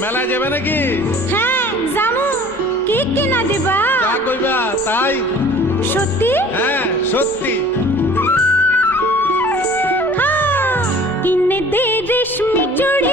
মেলায় যাবে নাকি? হ্যাঁ জামু। কি কিনা দিবা? যা কইবা তাই। সত্যি? হ্যাঁ সত্যি। হ্যাঁ, কিনে দে রেশমি চুড়ি